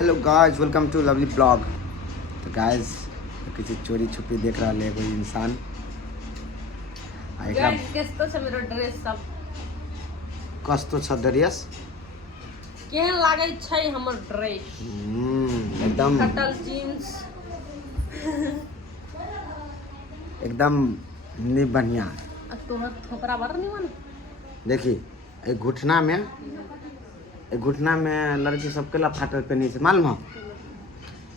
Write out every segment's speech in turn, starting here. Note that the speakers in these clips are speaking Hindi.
Hello guys, welcome to lovely blog. तो गाइस किसी चोरी छुपी देख रहा है कोई इंसान। गाइस केस्तो छ मेरो ड्रेस सब कस्तो छ ड्रेस? केहन लागै छै हमर ड्रेस? एकदम कटल जींस एकदम नहीं बढ़िया। तोहर थोपरा बर निमन। देखी एक घुटना में लड़की सब केला फाटल पहनी से मालूम हो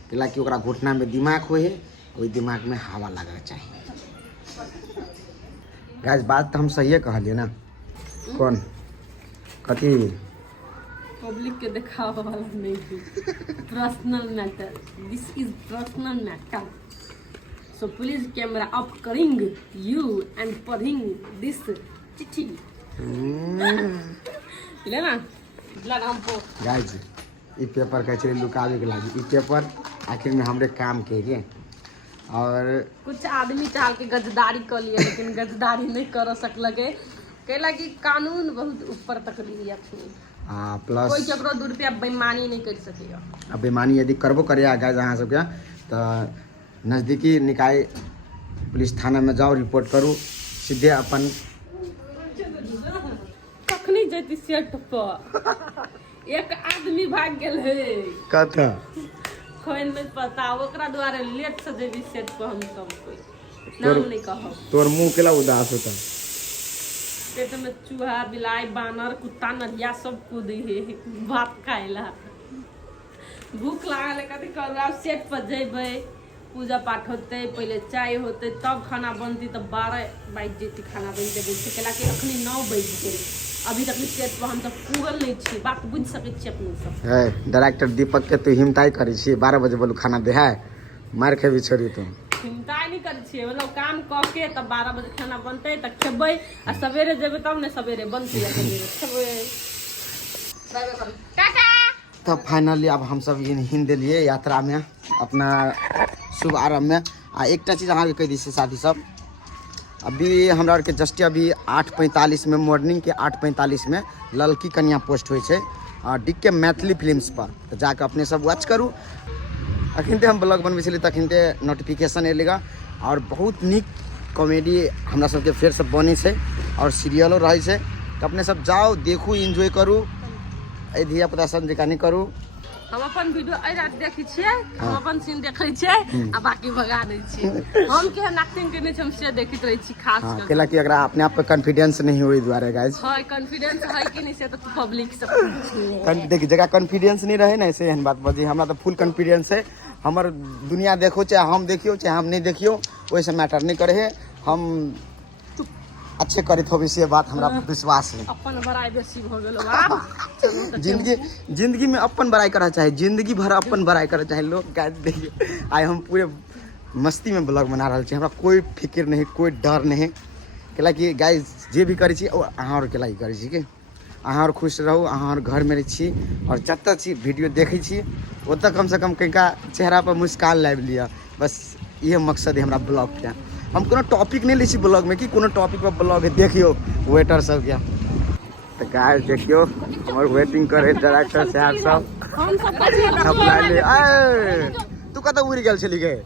केला कि ओकरा घुटना में दिमाग हो है, वही दिमाग में हवा लगा चाहिए। गाइस बात तो हम सही कहलिए ना। कौन कथी पब्लिक के देखावा वाला नहीं है। Personal matter, this is personal matter, so please camera off करिंग यू एंड पढ़िंग दिस चिट्ठी लेना हमको। गाइस ई पेपर कहे छे लुकावे के लागी। ई पेपर आखिर में हमरे काम के और कुछ आदमी चाह के गजदारी कर लिए, लेकिन गजदारी नहीं कर सकलके कैला कि कानून बहुत ऊपर तक लिया थे। प्लस कोई केकरो 2 रुपया बेईमानी नहीं कर सकेगा। अब बेईमानी यदि करबो करे गाइस अहाँ सबके तो नजदीकी निकाय पुलिस थाना में जाओ, रिपोर्ट करू, सीधे अपन कखनी जैती सेट पर एक आदमी भाग गेल है कथा खोइन नहीं पता, ओकरा द्वारे लेट से जेबी सेट पर हम सब कोई नाम नहीं कहब। तोर मुंह केला उदास होता? पेट में चूहा बिलाई बानर कुत्ता नरिया सब कूदी है भात खाएला। भूख लागल है कथी करब? सेट पर जेबै, पूजा पाठ होते, पहले चाय होते, तब खाना बनती, तब 12 बज जेती खाना बनते बनते केला कि अखनी 9 बज गेल। अभी तक सेट पर हम सब पूरल नहीं छी, बात बुझ सकै छी अपने सब। है डायरेक्टर दीपक के तू हिमताई करै छी 12 बजे बोलू खाना दे है, मार खेबी छोरी तू। हिमताई नहीं करै छी, मतलब काम क के तब 12 बजे खाना बनते त खेबै आ सवेरे जेबै तब ने सवेरे बनते आ सवेरे खेबै। टाटा। तब फाइनली अब हम सब हिंद दिलिए यात्रा में अपना शुभ आरंभ में। आ एकटा चीज अहाँ के कह दी साथी सब, अभी हमरा के जस्ट अभी 8:45 में मॉर्निंग के 8:45 में ललकी कन्या पोस्ट हुई है DK मैथिली फिल्म्स पर, तो जाकर अपने सब वॉच करू। अखनते हम ब्लॉग बनबै छली तखनते नोटिफिकेशन एलेगा और बहुत निक कॉमेडी हमरा सबके फेर से बने से और सीरियलो रहे से, तो अपने सब जाओ देखू, एंजॉय करू, ए धिया पुता सब जेका नहीं करू। हम अपन वीडियो आई रात देखै छियै, हम अपन सीन देखै छियै आ बाकी भगा दै छियै। हम केहन एक्टिंग केने छी हम से देखैत रहै छी खास कर। केला कि अगर अपने आप पे कॉन्फिडेंस नहीं होई द्वारे गाइस। हां कॉन्फिडेंस है कि नहीं से तो पब्लिक सब देखि जगह कॉन्फिडेंस नहीं रहे ना से एहन बात बजी। हमरा तो फुल कॉन्फिडेंस है, हमर दुनिया देखो चाहे हम देखियो चाहे हम नहीं देखियो वैसे मैटर नहीं करे है। हम अच्छे करित हो से बात हमरा विश्वास है। अपन बड़ाई बेसी हो गेलो बाप। जिंदगी में अपन बड़ाई करा चाहे, जिंदगी भर अपन बड़ाई करा चाहे लोग। गाइस देखिए आज हम पूरे मस्ती में ब्लॉग बना रहा छी, हमरा कोई फिक्र नहीं, कोई डर नहीं। केला कि गाइस जे भी करै छी अहाँ और केला ही करै छी कि अहाँ और खुश रहू, अहाँ और घर में रही छी और जत छी वीडियो देखै छी ओतऽ कम से कम कनिका चेहरा पर मुस्कान लाबि लिया, बस ये मकसद है हमरा ब्लॉग के। हम कोनो टॉपिक नहीं लै छी ब्लॉग में कि कोनो टॉपिक पर ब्लॉग है देखियो वेटर सब के। तो गाइस देखियो हमर वेटिंग करे डायरेक्टर साहब सब। हम सब तू कतऽ उड़ गेल छली गे?